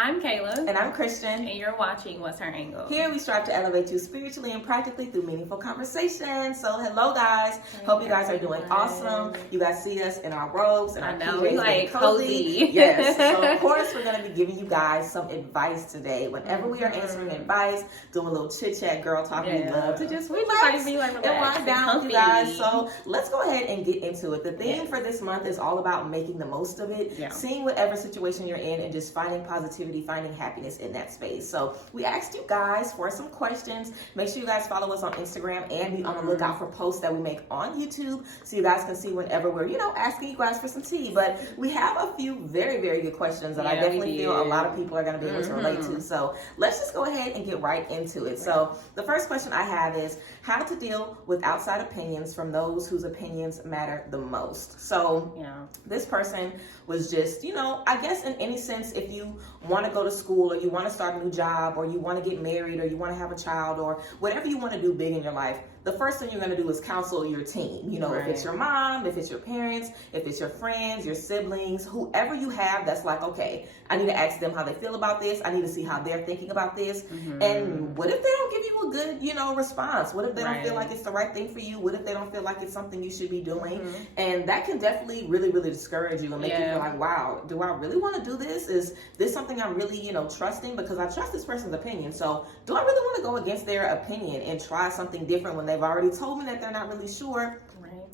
I'm Kayla. And I'm Christian. And you're watching What's Her Angle. Here we strive to elevate you spiritually and practically through meaningful conversation. So hello guys. Hey, hope you guys are doing awesome. You guys see us in our robes and our we like cozy. Yes. So of course we're going to be giving you guys some advice today. Whenever we are answering advice, doing a little chit chat, girl talk, we love to just relax and wind down with you guys. So let's go ahead and get into it. The theme for this month is all about making the most of it, seeing whatever situation you're in and just finding positivity, finding happiness in that space. So we asked you guys for some questions. Make sure you guys follow us on Instagram and be on the lookout for posts that we make on YouTube so you guys can see whenever we're, asking you guys for some tea. But we have a few very, very good questions that I definitely feel a lot of people are going to be able to relate to. So let's just go ahead and get right into it. So the first question I have is how to deal with outside opinions from those whose opinions matter the most. So this person was just, I guess in any sense, if you want to go to school or you want to start a new job or you want to get married or you want to have a child or whatever you want to do big in your life, the first thing you're going to do is counsel your team. If it's your mom, if it's your parents, if it's your friends, your siblings, whoever you have that's like, okay, I need to ask them how they feel about this. I need to see how they're thinking about this. And what if they don't give you a good, response? What if they don't feel like it's the right thing for you? What if they don't feel like it's something you should be doing? And that can definitely really, really discourage you and make you feel like, wow, do I really want to do this? Is this something I'm really, trusting? Because I trust this person's opinion. So do I really want to go against their opinion and try something different when they've already told me that they're not really sure?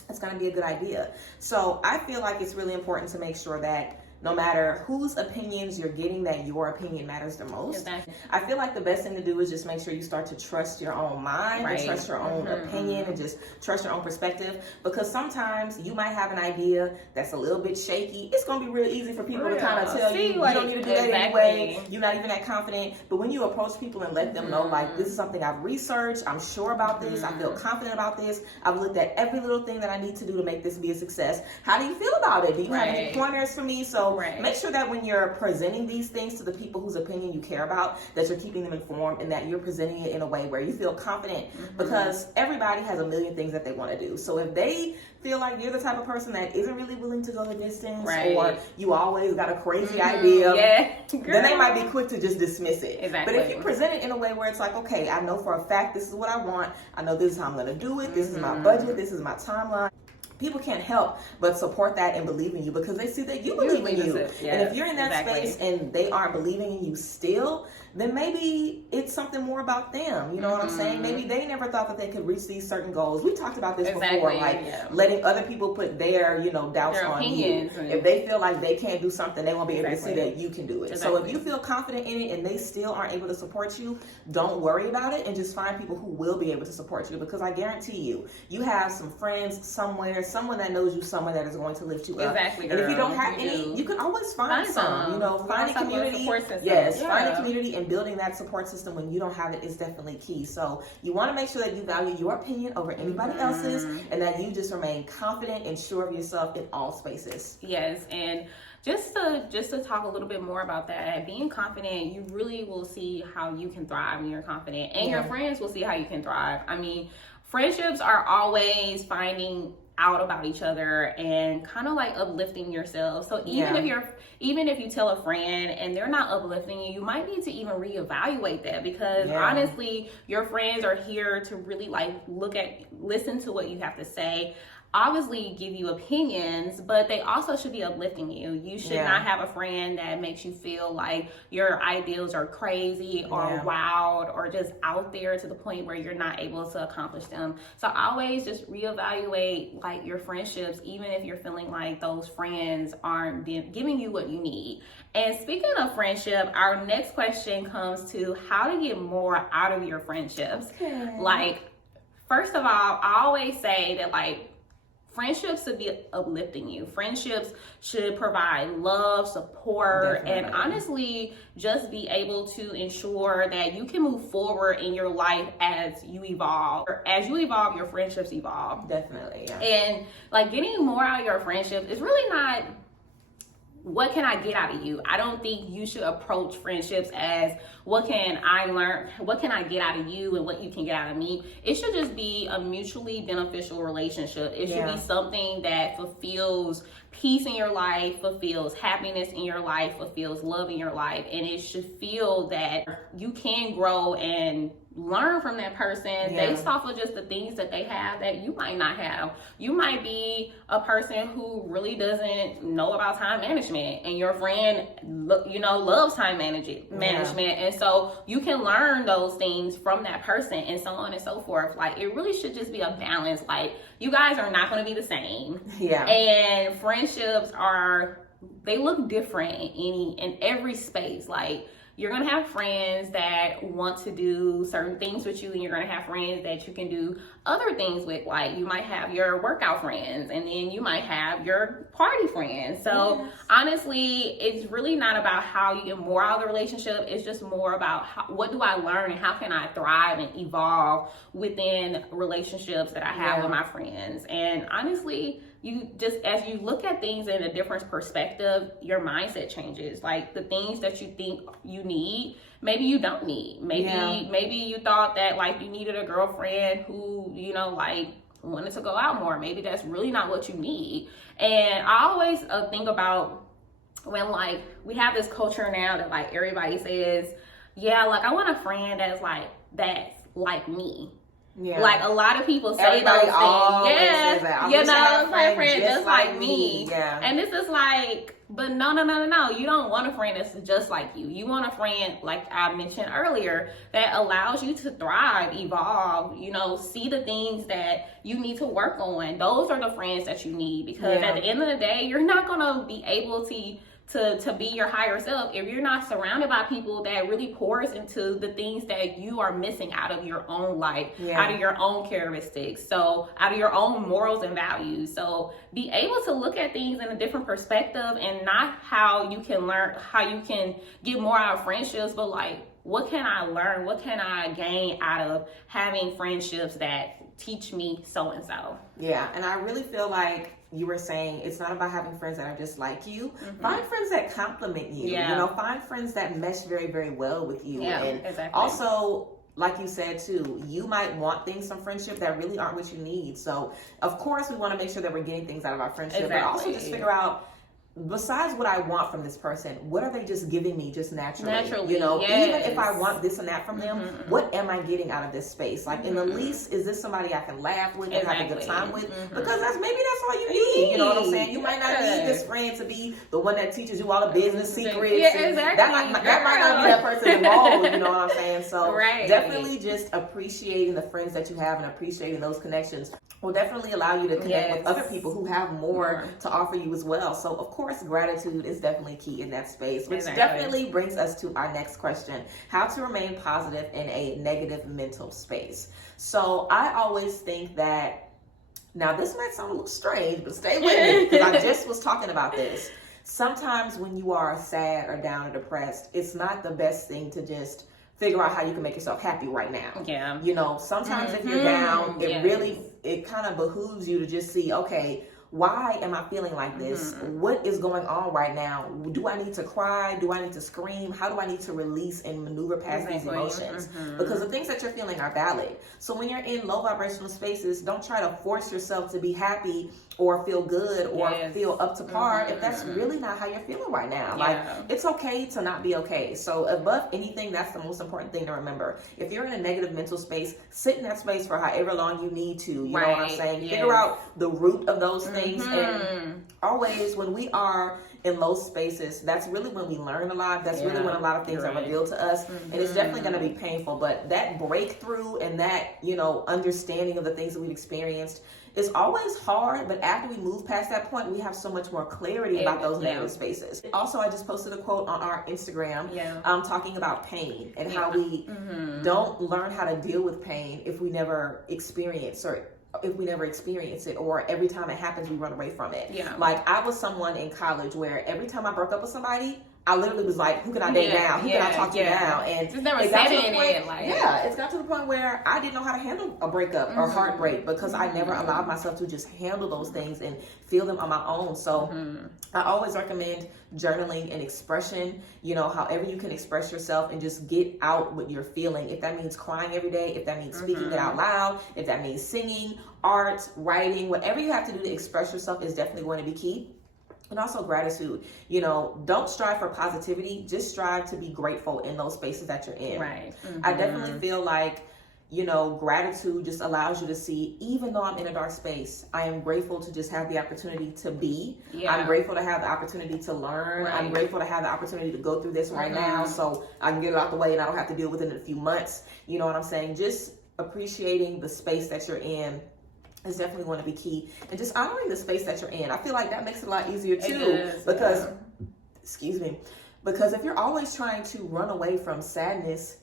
It's going to be a good idea. So I feel like it's really important to make sure that no matter whose opinions you're getting, that your opinion matters the most. I feel like the best thing to do is just make sure you start to trust your own mind and trust your own opinion and just trust your own perspective. Because sometimes you might have an idea that's a little bit shaky. It's going to be real easy for people to kind of tell you, you don't need to do that anyway. You're not even that confident. But when you approach people and let them know, like, this is something I've researched, I'm sure about this, I feel confident about this, I've looked at every little thing that I need to do to make this be a success. How do you feel about it? Do you have any pointers for me? So make sure that when you're presenting these things to the people whose opinion you care about, that you're keeping them informed and that you're presenting it in a way where you feel confident, because everybody has a million things that they want to do. So if they feel like you're the type of person that isn't really willing to go the distance, or you always got a crazy idea, then they might be quick to just dismiss it. But if you present it in a way where it's like, okay, I know for a fact this is what I want, I know this is how I'm going to do it, this is my budget, this is my timeline, people can't help but support that and believe in you because they see that you believe in you. And if you're in that space and they aren't believing in you still, then maybe it's something more about them. You know what I'm saying? Maybe they never thought that they could reach these certain goals. We talked about this before, like letting other people put their, doubts on you. If they feel like they can't do something, they won't be able to see that you can do it. So if you feel confident in it and they still aren't able to support you, don't worry about it and just find people who will be able to support you, because I guarantee you, you have some friends somewhere, someone that knows you, someone that is going to lift you up. And if you don't have any, you can always find some. Finding community. Finding community and building that support system when you don't have it is definitely key. So you want to make sure that you value your opinion over anybody else's, and that you just remain confident and sure of yourself in all spaces. Yes, and just to talk a little bit more about that, being confident, you really will see how you can thrive when you're confident, and your friends will see how you can thrive. I mean, friendships are always finding out about each other and kind of like uplifting yourself. So even if you tell a friend and they're not uplifting you, you might need to even reevaluate that, because honestly, your friends are here to really like listen to what you have to say, obviously give you opinions, but they also should be uplifting you. You should not have a friend that makes you feel like your ideals are crazy or wild or just out there to the point where you're not able to accomplish them. So always just reevaluate like your friendships, even if you're feeling like those friends aren't giving you what you need. And speaking of friendship, our next question comes to how to get more out of your friendships. Like, first of all, I always say that like friendships should be uplifting you. Friendships should provide love, support, and honestly, just be able to ensure that you can move forward in your life as you evolve. As you evolve, your friendships evolve. Definitely, And like getting more out of your friendships is really not what can I get out of you? I don't think you should approach friendships as what can I learn, what can I get out of you and what you can get out of me. It should just be a mutually beneficial relationship. It should be something that fulfills peace in your life, fulfills happiness in your life, fulfills love in your life, and it should feel that you can grow and learn from that person based off of just the things that they have that you might not have. You might be a person who really doesn't know about time management, and your friend, loves time management, and so you can learn those things from that person, and so on and so forth. Like, it really should just be a balance. Like, you guys are not going to be the same, and friendships they look different in every space. Like, you're going to have friends that want to do certain things with you, and you're going to have friends that you can do other things with. Like, you might have your workout friends, and then you might have your party friends. So honestly, it's really not about how you get more out of the relationship. It's just more about what do I learn and how can I thrive and evolve within relationships that I have with my friends. And honestly, you just, as you look at things in a different perspective, your mindset changes. Like, the things that you think you need, maybe you don't need. Maybe you thought that, like, you needed a girlfriend who, wanted to go out more. Maybe that's really not what you need. And I always think about when, like, we have this culture now that, like, everybody says, I want a friend that's like me. Yeah. Like, a lot of people say those things. My friend just like me. Yeah. And this is like, but no. You don't want a friend that's just like you. You want a friend, like I mentioned earlier, that allows you to thrive, evolve, see the things that you need to work on. Those are the friends that you need, because at the end of the day, you're not going to be able to be your higher self if you're not surrounded by people that really pours into the things that you are missing out of your own life, out of your own characteristics, so out of your own morals and values. So be able to look at things in a different perspective, and not how you can get more out of friendships, but like, what can I learn? What can I gain out of having friendships that teach me so and so? Yeah, and I really feel like you were saying it's not about having friends that are just like you. Find friends that compliment you. Find friends that mesh very, very well with you. Also, like you said too, you might want things from friendship that really aren't what you need. So of course we want to make sure that we're getting things out of our friendship, but also just figure out, besides what I want from this person, what are they just giving me just naturally? Even if I want this and that from them, what am I getting out of this space? Like, in the least, is this somebody I can laugh with and have a good time with? Because that's all you need. You know what I'm saying? You might not need this friend to be the one that teaches you all the business secrets. That might not be that person's role. You know what I'm saying? So definitely just appreciating the friends that you have and appreciating those connections will definitely allow you to connect with other people who have more to offer you as well. So of course, gratitude is definitely key in that space, which definitely brings us to our next question: how to remain positive in a negative mental space. So I always think that, now this might sound a little strange, but stay with me, because I just was talking about this. Sometimes when you are sad or down or depressed, it's not the best thing to just figure out how you can make yourself happy right now. Sometimes if you're down, it kind of behooves you to just see, okay, why am I feeling like this? What is going on right now? Do I need to cry? Do I need to scream? How do I need to release and maneuver past these emotions? Because the things that you're feeling are valid. So when you're in low vibrational spaces, don't try to force yourself to be happy or feel good or feel up to par if that's really not how you're feeling right now. Like, it's okay to not be okay. So above anything, that's the most important thing to remember. If you're in a negative mental space, sit in that space for however long you need to. You know what I'm saying? Figure out the root of those things. And always, when we are in low spaces, that's really when we learn a lot. That's really when a lot of things are revealed to us. And it's definitely going to be painful. But that breakthrough and that, understanding of the things that we've experienced is always hard, but after we move past that point, we have so much more clarity about those negative spaces. Also, I just posted a quote on our Instagram talking about pain and how we don't learn how to deal with pain if we never experience it, or every time it happens, we run away from it. Like, I was someone in college where every time I broke up with somebody, I literally was like, who can I date now? Who can I talk to now? And just never said it. It's got to the point where I didn't know how to handle a breakup or heartbreak, because I never allowed myself to just handle those things and feel them on my own. So I always recommend journaling and expression, however you can express yourself and just get out what you're feeling. If that means crying every day, if that means speaking it out loud, if that means singing, art, writing, whatever you have to do to express yourself is definitely going to be key. And also gratitude. You know, don't strive for positivity, just strive to be grateful in those spaces that you're in. Right. Mm-hmm. I definitely feel like, you know, gratitude just allows you to see, even though I'm in a dark space, I am grateful to just have the opportunity to be. Yeah. I'm grateful to have the opportunity to learn. Right. I'm grateful to have the opportunity to go through this right now so I can get it out the way and I don't have to deal with it in a few months. You know what I'm saying? Just appreciating the space that you're in is definitely going to be key. And just honoring the space that you're in. I feel like that makes it a lot easier too. Because, excuse me, because if you're always trying to run away from sadness,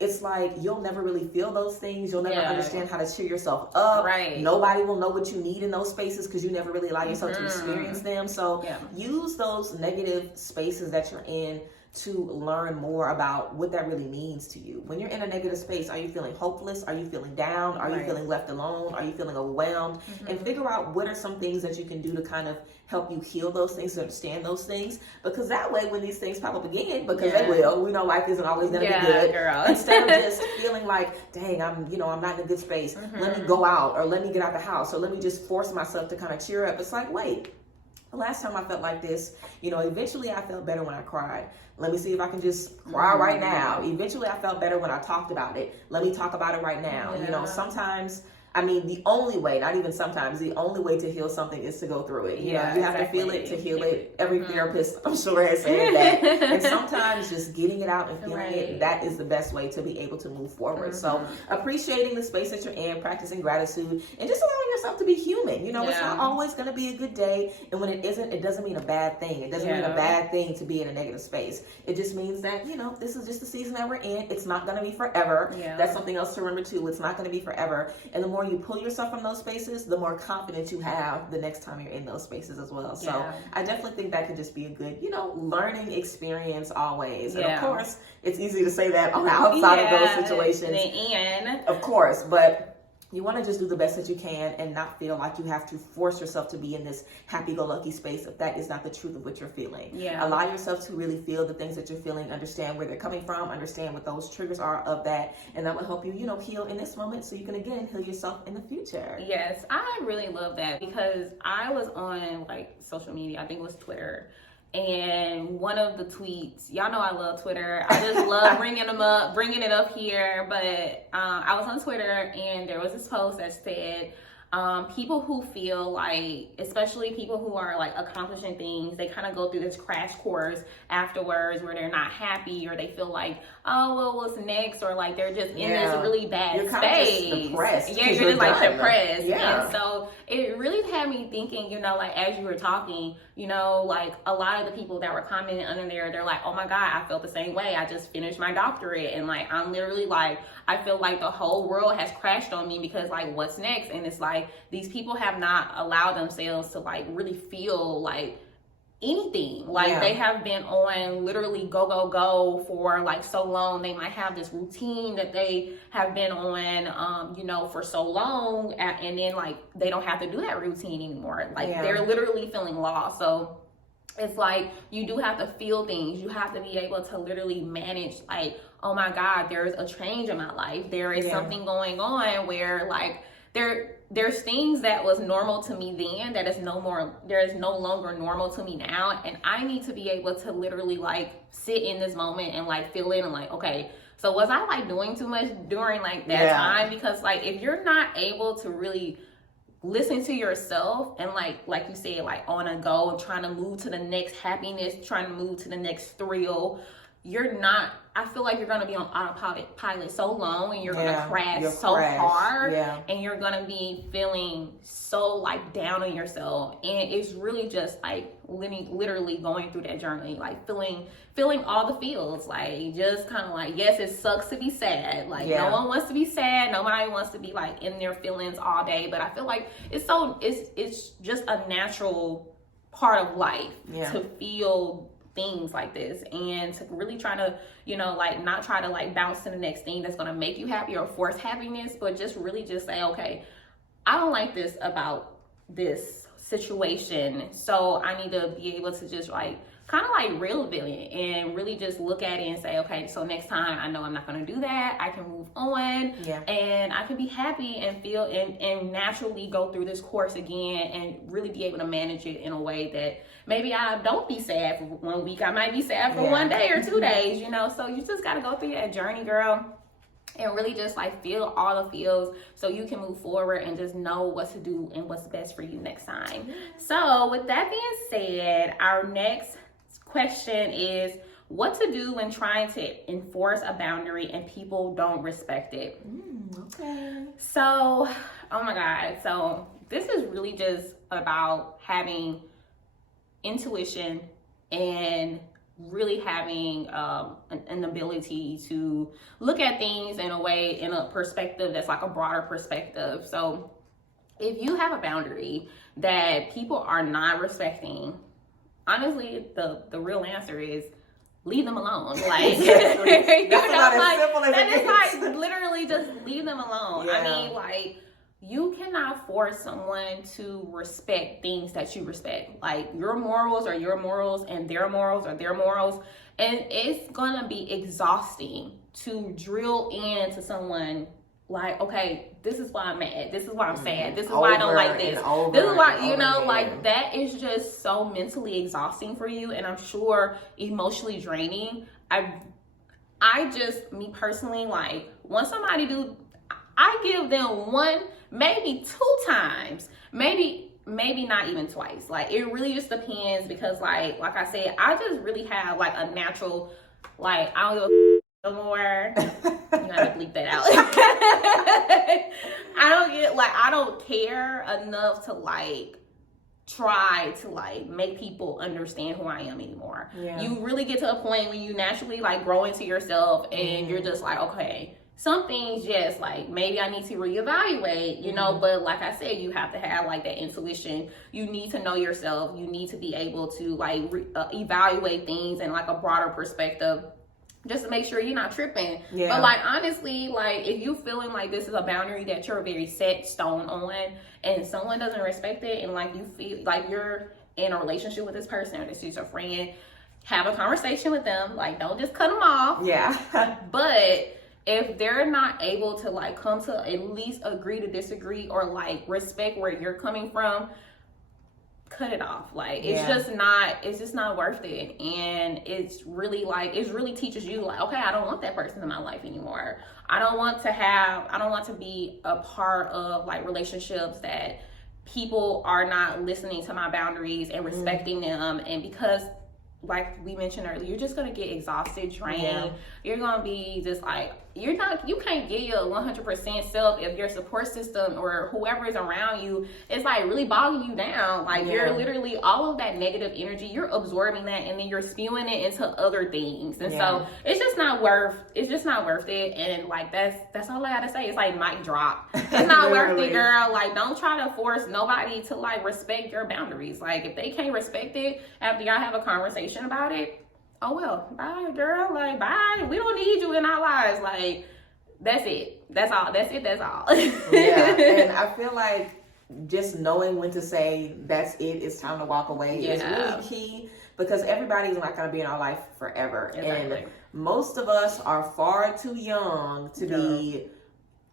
it's like you'll never really feel those things. You'll never understand how to cheer yourself up. Right. Nobody will know what you need in those spaces because you never really allow yourself to experience them. So use those negative spaces that you're in to learn more about what that really means to you. When you're in a negative space, are you feeling hopeless? Are you feeling down? Are you feeling left alone? Are you feeling overwhelmed? And figure out what are some things that you can do to kind of help you heal those things, to understand those things. Because that way, when these things pop up again, because they will, we know life isn't always going to be good. Girl. Instead of just feeling like, dang, I'm not in a good space. Let me go out, or let me get out the house, or let me just force myself to kind of cheer up. It's like, wait, the last time I felt like this, you know, eventually I felt better when I cried. Let me see if I can just cry right now. Eventually I felt better when I talked about it. Let me talk about it right now. You know, sometimes, I mean, the only way, not even sometimes, the only way to heal something is to go through it. You know, you have to feel it to heal it. Every therapist, I'm sure, has said that. And sometimes just getting it out and feeling it, that is the best way to be able to move forward. So appreciating the space that you're in, practicing gratitude, and just allowing yourself to be human. You know, it's not always going to be a good day. And when it isn't, it doesn't mean a bad thing. It doesn't mean a bad thing to be in a negative space. It just means that, you know, this is just the season that we're in. It's not going to be forever. That's something else to remember too. It's not going to be forever. And the more you pull yourself from those spaces, the more confidence you have the next time you're in those spaces as well. So I definitely think that could just be a good, you know, learning experience always. And of course, it's easy to say that on the outside of those situations. Of course, but you want to just do the best that you can and not feel like you have to force yourself to be in this happy-go-lucky space if that is not the truth of what you're feeling. Allow yourself to really feel the things that you're feeling, understand where they're coming from, understand what those triggers are of that, and that will help you, you know, heal in this moment so you can, again, heal yourself in the future. Yes, I really love that because I was on, like, social media, I think it was Twitter, and one of the tweets, y'all know I love Twitter. I just love bringing it up here. But I was on Twitter and there was this post that said, people who feel like, especially people who are like accomplishing things, they kind of go through this crash course afterwards where they're not happy or they feel like, oh, well, what's next? Or like they're just in this really bad space. Just depressed. Yeah, you're just like depressed. And so it really had me thinking, you know, like as you were talking, you know, like a lot of the people that were commenting under there, they're like, oh my God, I felt the same way. I just finished my doctorate. And like, I'm literally like, I feel like the whole world has crashed on me because like, what's next? And it's like, these people have not allowed themselves to like really feel like anything. Like they have been on literally go for like so long. They might have this routine that they have been on, you know, for so long. And then like, they don't have to do that routine anymore. Like they're literally feeling lost. So it's like, you do have to feel things. You have to be able to literally manage like, oh my God, there's a change in my life. There is something going on where like, there's things that was normal to me then that is no longer normal to me now, and I need to be able to literally like sit in this moment and like feel it and like, okay, so was I like doing too much during like that time? Because like if you're not able to really listen to yourself and like you said, like on a go, trying to move to the next happiness, trying to move to the next thrill, I feel like you're going to be on autopilot so long and you're going to crash so hard and you're going to be feeling so like down on yourself. And it's really just like literally going through that journey, like feeling all the feels, like just kind of like, yes, it sucks to be sad. Like no one wants to be sad. Nobody wants to be like in their feelings all day. But I feel like it's just a natural part of life to feel things like this and to really try to, you know, like not try to like bounce to the next thing that's going to make you happy or force happiness, but just really just say, okay, I don't like this about this situation, so I need to be able to just like kind of like real it and really just look at it and say, okay, so next time I know I'm not going to do that. I can move on and I can be happy and feel and naturally go through this course again and really be able to manage it in a way that maybe I don't be sad for 1 week. I might be sad for 1 day or 2 days, you know? So you just got to go through that journey, girl. And really just like feel all the feels so you can move forward and just know what to do and what's best for you next time. So with that being said, our next question is what to do when trying to enforce a boundary and people don't respect it. Okay. So, oh my God. So this is really just about having intuition and really having an ability to look at things in a way, in a perspective that's like a broader perspective. So if you have a boundary that people are not respecting, honestly, the real answer is leave them alone. Like, that's not as simple as that it is like literally just leave them alone. Yeah. I mean, like, you cannot force someone to respect things that you respect. Like, your morals are your morals and their morals are their morals. And it's gonna be exhausting to drill into someone like, okay, this is why I'm mad. This is why I'm sad. This is why I don't like this. This is why, you know, like, that is just so mentally exhausting for you. And I'm sure emotionally draining. I just, me personally, like, when somebody I give them 1, maybe 2 times, maybe not even twice. Like, it really just depends because like I said, I just really have like a natural, like, I don't give a no more. You gotta bleep that out. I don't care enough to like try to like make people understand who I am anymore. Yeah. You really get to a point when you naturally like grow into yourself and you're just like, okay, some things just like maybe I need to reevaluate, you know, but like I said, you have to have like that intuition. You need to know yourself. You need to be able to like evaluate things in like a broader perspective just to make sure you're not tripping. Yeah. But like, honestly, like if you feeling like this is a boundary that you're very set stone on and someone doesn't respect it and like you feel like you're in a relationship with this person or this is your friend, have a conversation with them. Like, don't just cut them off. Yeah. But if they're not able to like come to at least agree to disagree or like respect where you're coming from, cut it off. Like, it's just not worth it. And it's really like, it really teaches you like, okay, I don't want that person in my life anymore. I don't want to be a part of like relationships that people are not listening to my boundaries and respecting them. And because like we mentioned earlier, you're just gonna get exhausted, drained. Yeah. You're gonna be just like, you can't give your 100% self if your support system or whoever is around you is like really bogging you down. Like you're literally, all of that negative energy, you're absorbing that and then you're spewing it into other things. And so it's just not worth it. And like that's all I gotta say. It's like mic drop. It's not worth it, girl. Like, don't try to force nobody to like respect your boundaries. Like, if they can't respect it after y'all have a conversation about it, oh well, bye, girl. Like, bye. We don't need you in our lives. Like, that's it. That's all. That's it. That's all. Yeah, and I feel like just knowing when to say that's it, it's time to walk away is really key, because everybody's not going to be in our life forever. Exactly. And most of us are far too young to be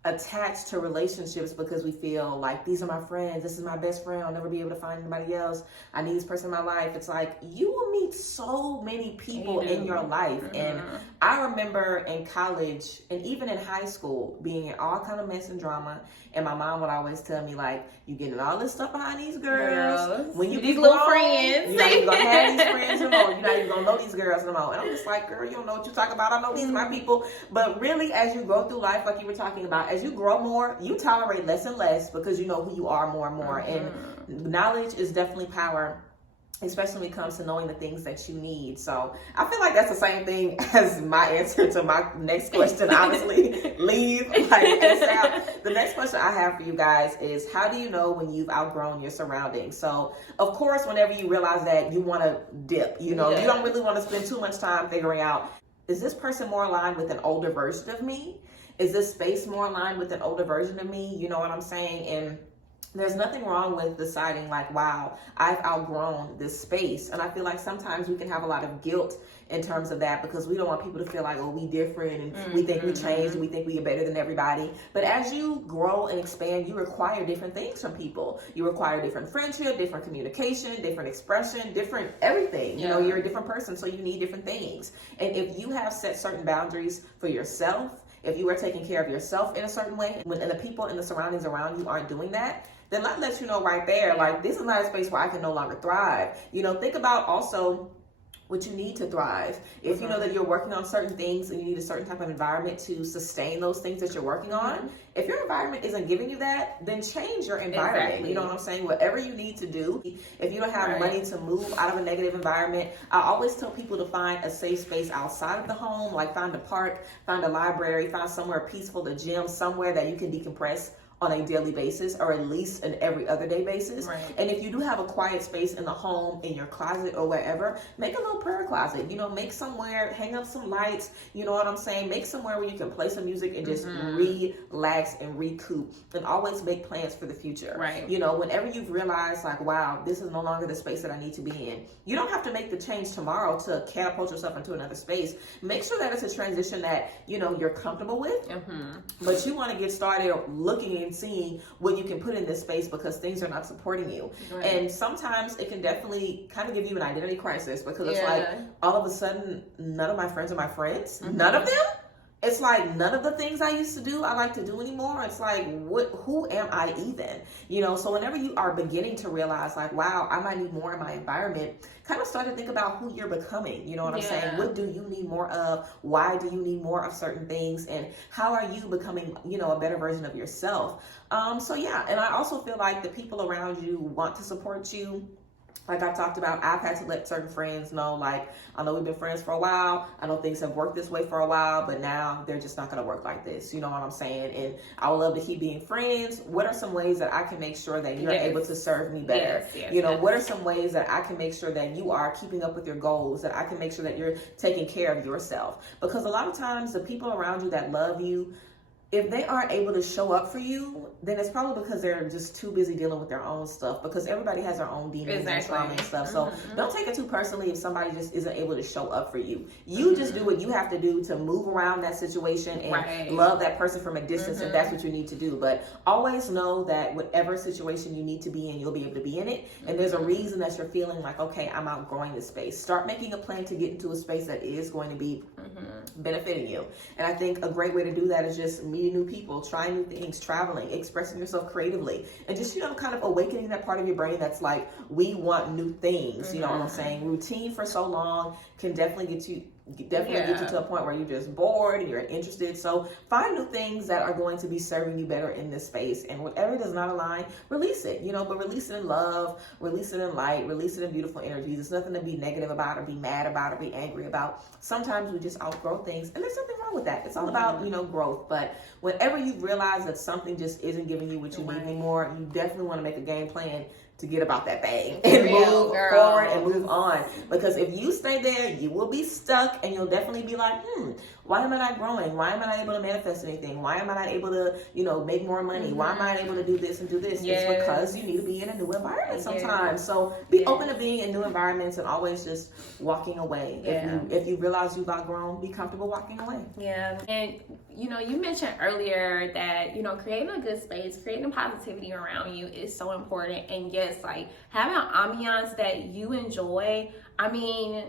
attached to relationships because we feel like, these are my friends, this is my best friend, I'll never be able to find anybody else, I need this person in my life. It's like, you will meet so many people in your life. And I remember in college and even in high school being in all kind of mess and drama, and my mom would always tell me like, you getting all this stuff behind these girls. When you these little friends, you're not even gonna have these friends no more. You're not even gonna know these girls no more. And I'm just like, girl, you don't know what you're talking about. I know these are my people. But really, as you go through life, like you were talking about, as you grow more, you tolerate less and less because you know who you are more and more. And knowledge is definitely power, especially when it comes to knowing the things that you need. So I feel like that's the same thing as my answer to my next question, honestly. Leave, like, ASAP. The next question I have for you guys is, how do you know when you've outgrown your surroundings? So of course, whenever you realize that you want to dip, you know, you don't really want to spend too much time figuring out, is this person more aligned with an older version of me? Is this space more aligned with an older version of me? You know what I'm saying? And there's nothing wrong with deciding like, wow, I've outgrown this space. And I feel like sometimes we can have a lot of guilt in terms of that because we don't want people to feel like, oh, we different and we think we changed and we think we are better than everybody. But as you grow and expand, you require different things from people. You require different friendship, different communication, different expression, different everything. You know, you're a different person, so you need different things. And if you have set certain boundaries for yourself, if you are taking care of yourself in a certain way, and the people and the surroundings around you aren't doing that, then that lets you know right there, like, this is not a space where I can no longer thrive. You know, think about also what you need to thrive. If you know that you're working on certain things and you need a certain type of environment to sustain those things that you're working on, if your environment isn't giving you that, then change your environment. Exactly. You know what I'm saying? Whatever you need to do. If you don't have money to move out of a negative environment, I always tell people to find a safe space outside of the home, like find a park, find a library, find somewhere peaceful, a gym, somewhere that you can decompress on a daily basis, or at least an every other day basis. And if you do have a quiet space in the home, in your closet or wherever, make a little prayer closet. You know, make somewhere, hang up some lights, you know what I'm saying? Make somewhere where you can play some music and just relax and recoup, and always make plans for the future. You know, whenever you've realized like, wow, this is no longer the space that I need to be in, you don't have to make the change tomorrow to catapult yourself into another space. Make sure that it's a transition that, you know, you're comfortable with, but you want to get started looking and seeing what you can put in this space because things are not supporting you. And sometimes it can definitely kind of give you an identity crisis because it's like all of a sudden none of my friends are my friends. None of them. It's like none of the things I used to do I like to do anymore. It's like, who am I even? You know, so whenever you are beginning to realize like, wow, I might need more in my environment, kind of start to think about who you're becoming. You know what I'm saying? What do you need more of? Why do you need more of certain things? And how are you becoming, you know, a better version of yourself? So yeah, and I also feel like the people around you want to support you. Like I talked about, I've had to let certain friends know, like, I know we've been friends for a while. I know things have worked this way for a while, but now they're just not going to work like this. You know what I'm saying? And I would love to keep being friends. What are some ways that I can make sure that you're able to serve me better? You know, what are some ways that I can make sure that you are keeping up with your goals, that I can make sure that you're taking care of yourself? Because a lot of times the people around you that love you, if they aren't able to show up for you, then it's probably because they're just too busy dealing with their own stuff, because everybody has their own demons and trauma and stuff. So don't take it too personally if somebody just isn't able to show up for you. You just do what you have to do to move around that situation and love that person from a distance if that's what you need to do. But always know that whatever situation you need to be in, you'll be able to be in it. And there's a reason that you're feeling like, okay, I'm outgrowing this space. Start making a plan to get into a space that is going to be benefiting you. And I think a great way to do that is just meeting new people, trying new things, traveling, expressing yourself creatively, and just, you know, kind of awakening that part of your brain that's like, we want new things. You know what I'm saying? Routine for so long can definitely get you get you to a point where you're just bored and you're interested. So find new things that are going to be serving you better in this space, and whatever does not align, release it, you know, but release it in love, release it in light, release it in beautiful energies. There's nothing to be negative about or be mad about or be angry about. Sometimes we just outgrow things, and there's nothing wrong with that. It's all about, you know, growth. But whenever you realize that something just isn't giving you what you need anymore, you definitely want to make a game plan to get about that thing and move forward and move on. Because if you stay there, you will be stuck, and you'll definitely be like, why am I not growing? Why am I not able to manifest anything? Why am I not able to, you know, make more money? Why am I not able to do this and do this? It's because you need to be in a new environment sometimes. So be open to being in new environments and always just walking away. If you realize you've outgrown, be comfortable walking away. And you know, you mentioned earlier that, you know, creating a good space, creating positivity around you is so important. And yes, like having an ambiance that you enjoy. I mean,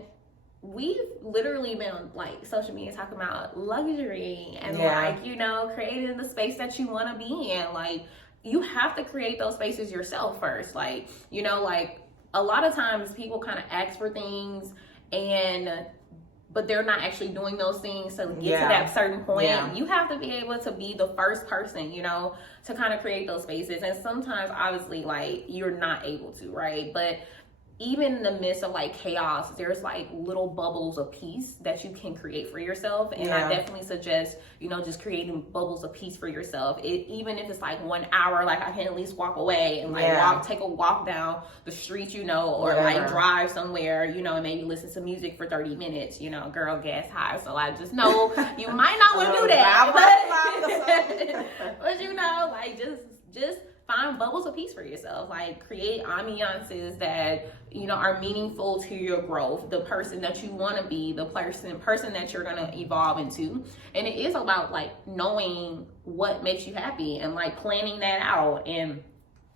we've literally been on like social media talking about luxury and like, you know, creating the space that you want to be in. Like, you have to create those spaces yourself first. Like, you know, like a lot of times people kind of ask for things but they're not actually doing those things to get to that certain point. You have to be able to be the first person, you know, to kind of create those spaces. And sometimes obviously like you're not able to, right? But even in the midst of like chaos, there's like little bubbles of peace that you can create for yourself. And I definitely suggest, you know, just creating bubbles of peace for yourself. Even if it's like 1 hour, like I can at least walk away and like take a walk down the street, you know, or like drive somewhere, you know, and maybe listen to music for 30 minutes, you know, girl, gas high. So I just know you might not want to do that. But you know, like just find bubbles of peace for yourself. Like, create ambiances that, you know, are meaningful to your growth, the person that you want to be, the person that you're going to evolve into. And it is about like knowing what makes you happy and like planning that out. And,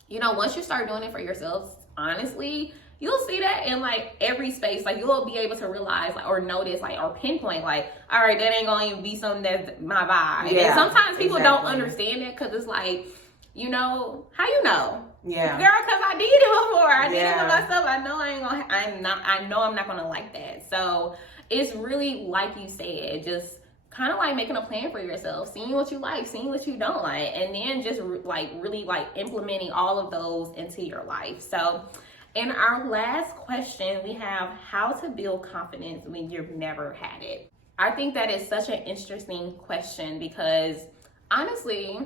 you know, once you start doing it for yourself, honestly, you'll see that in like every space. Like, you'll be able to realize, like, or notice, like, or pinpoint, like, all right, that ain't gonna even be something that's my vibe. Yeah, and sometimes people don't understand it, because it's like, you know, how you know? Yeah, girl, because I did it before. I did it for myself. I know I know I'm not gonna like that. So it's really, like you said, just kind of like making a plan for yourself, seeing what you like, seeing what you don't like, and then just like really like implementing all of those into your life. So in our last question, we have how to build confidence when you've never had it. I think that is such an interesting question, because honestly,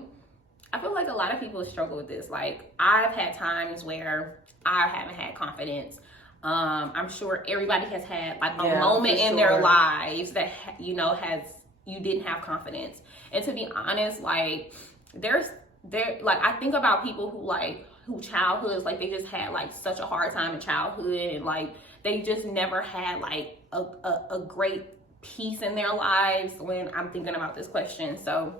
I feel like a lot of people struggle with this. Like, I've had times where I haven't had confidence. I'm sure everybody has had like a moment in their lives that, you know, you didn't have confidence. And to be honest, like, like, I think about people who childhoods, like, they just had like such a hard time in childhood, and like they just never had like a great peace in their lives when I'm thinking about this question. So,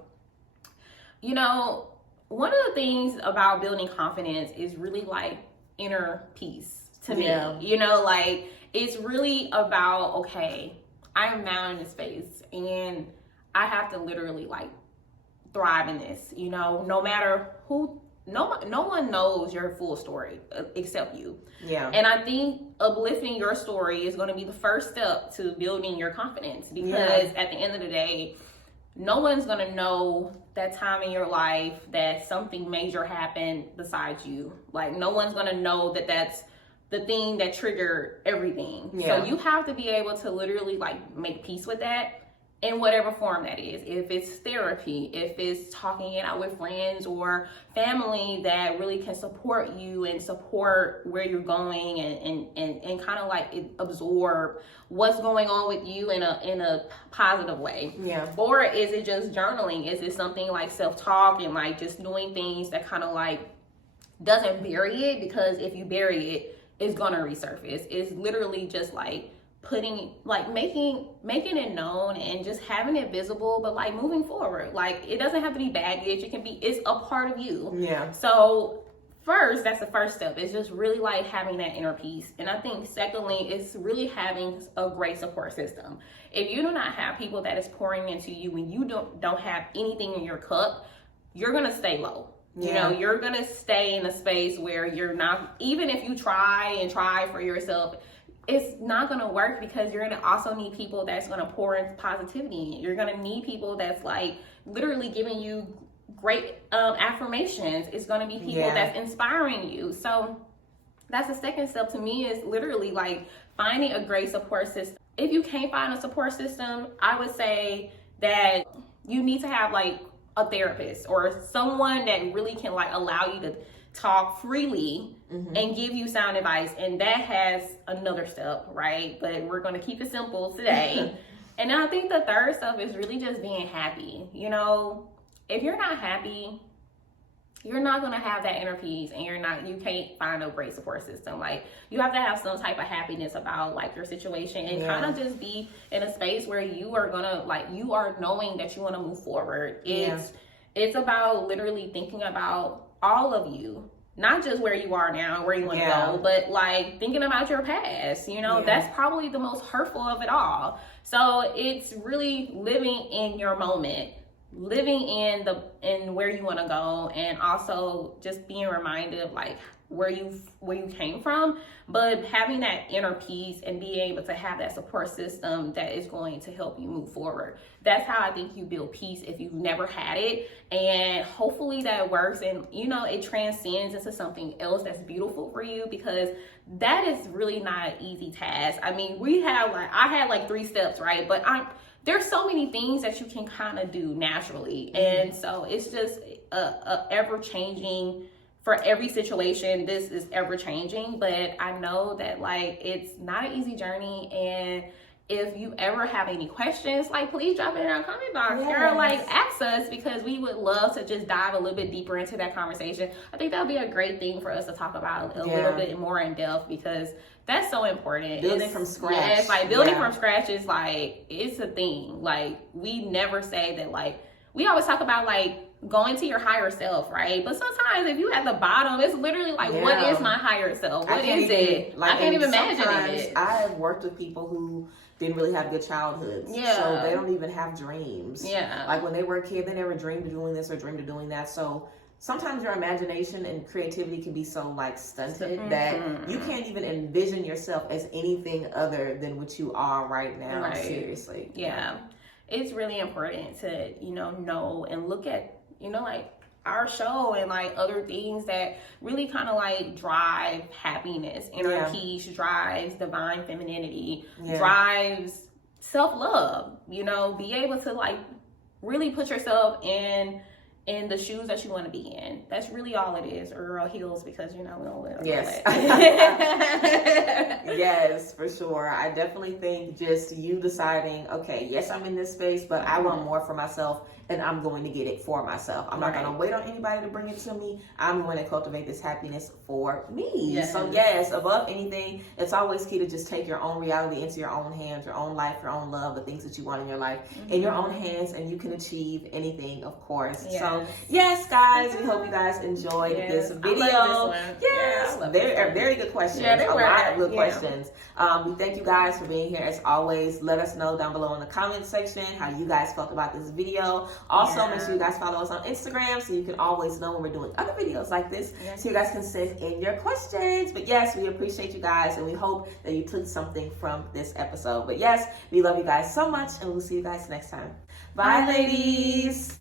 you know, one of the things about building confidence is really like inner peace to me. You know, like, it's really about, okay, I am now in this space and I have to literally like thrive in this, you know, no matter who. No one knows your full story except you. Yeah. And I think uplifting your story is going to be the first step to building your confidence, because at the end of the day, no one's going to know that time in your life that something major happened besides you. Like, no one's going to know that that's the thing that triggered everything. So you have to be able to literally like make peace with that, in whatever form that is. If it's therapy, if it's talking it out with friends or family that really can support you and support where you're going, and kind of like absorb what's going on with you in a positive way. Yeah. Or is it just journaling? Is it something like self-talk and like just doing things that kind of like doesn't bury it? Because if you bury it, it's gonna resurface. It's literally just like making it known and just having it visible, but like moving forward. Like, it doesn't have to be baggage. It's a part of you. Yeah. So first, that's the first step. It's just really like having that inner peace. And I think secondly, it's really having a great support system. If you do not have people that is pouring into you when you don't have anything in your cup, you're gonna stay low. You know, you're gonna stay in a space where you're not, even if you try for yourself, it's not going to work, because you're going to also need people that's going to pour in positivity. You're going to need people that's like literally giving you great affirmations. It's going to be people that's inspiring you. So that's the second step to me, is literally like finding a great support system. If you can't find a support system, I would say that you need to have like a therapist or someone that really can like allow you to talk freely and give you sound advice. And that has another step, right? But we're going to keep it simple today. And then I think the third step is really just being happy. You know, if you're not happy, you're not going to have that inner peace, and you can't find a great support system. Like, you have to have some type of happiness about like your situation, and kind of just be in a space where you are going to like, you are knowing that you want to move forward. It's about literally thinking about all of you, not just where you are now, where you want to go, but like thinking about your past. You know, that's probably the most hurtful of it all. So it's really living in your moment, living in where you want to go, and also just being reminded of like where you came from, but having that inner peace and being able to have that support system that is going to help you move forward. That's how I think you build peace if you've never had it. And hopefully that works, and you know, it transcends into something else that's beautiful for you, because that is really not an easy task. I mean, I had like 3 steps, right? But there's so many things that you can kind of do naturally. And so it's just a ever changing. For every situation, this is ever changing, but I know that like it's not an easy journey, and if you ever have any questions, like, please drop it in our comment box. Yes. Girl, like, ask us, because we would love to just dive a little bit deeper into that conversation. I think that would be a great thing for us to talk about a little bit more in depth, because that's so important. Building from scratch. Yes, like, building from scratch is, like, it's a thing. Like, we never say that, like, we always talk about, like, going to your higher self, right? But sometimes if you at the bottom, it's literally like, what is my higher self? What is it? Like, I can't even imagine it. I've worked with people who didn't really have good childhoods. Yeah. So they don't even have dreams. Yeah. Like, when they were a kid, they never dreamed of doing this or dreamed of doing that. So sometimes your imagination and creativity can be so, like, stunted that you can't even envision yourself as anything other than what you are right now. Right. Seriously. Yeah. It's really important to, know and look at, like, our show and, like, other things that really kind of, like, drive happiness, inner peace, drives divine femininity, drives self-love, be able to, like, really put yourself in the shoes that you want to be in. That's really all it is. Or girl heels, because we don't live. Yes. Yes, for sure. I definitely think just you deciding, okay, yes, I'm in this space, but I want more for myself, and I'm going to get it for myself. I'm not going to wait on anybody to bring it to me. I'm going to cultivate this happiness for me. Yes. So yes, above anything, it's always key to just take your own reality into your own hands, your own life, your own love, the things that you want in your life in your own hands, and you can achieve anything, of course. Yes. So yes, guys, we hope you guys enjoyed this video. I love this one. Yes, very good questions. Yeah, they were. A lot of good questions. We thank you guys for being here. As always, let us know down below in the comment section how you guys felt about this video. Also, make sure you guys follow us on Instagram so you can always know when we're doing other videos like this, so you guys can send in your questions. But yes, we appreciate you guys, and we hope that you took something from this episode. But yes, we love you guys so much, and we'll see you guys next time. Bye, ladies.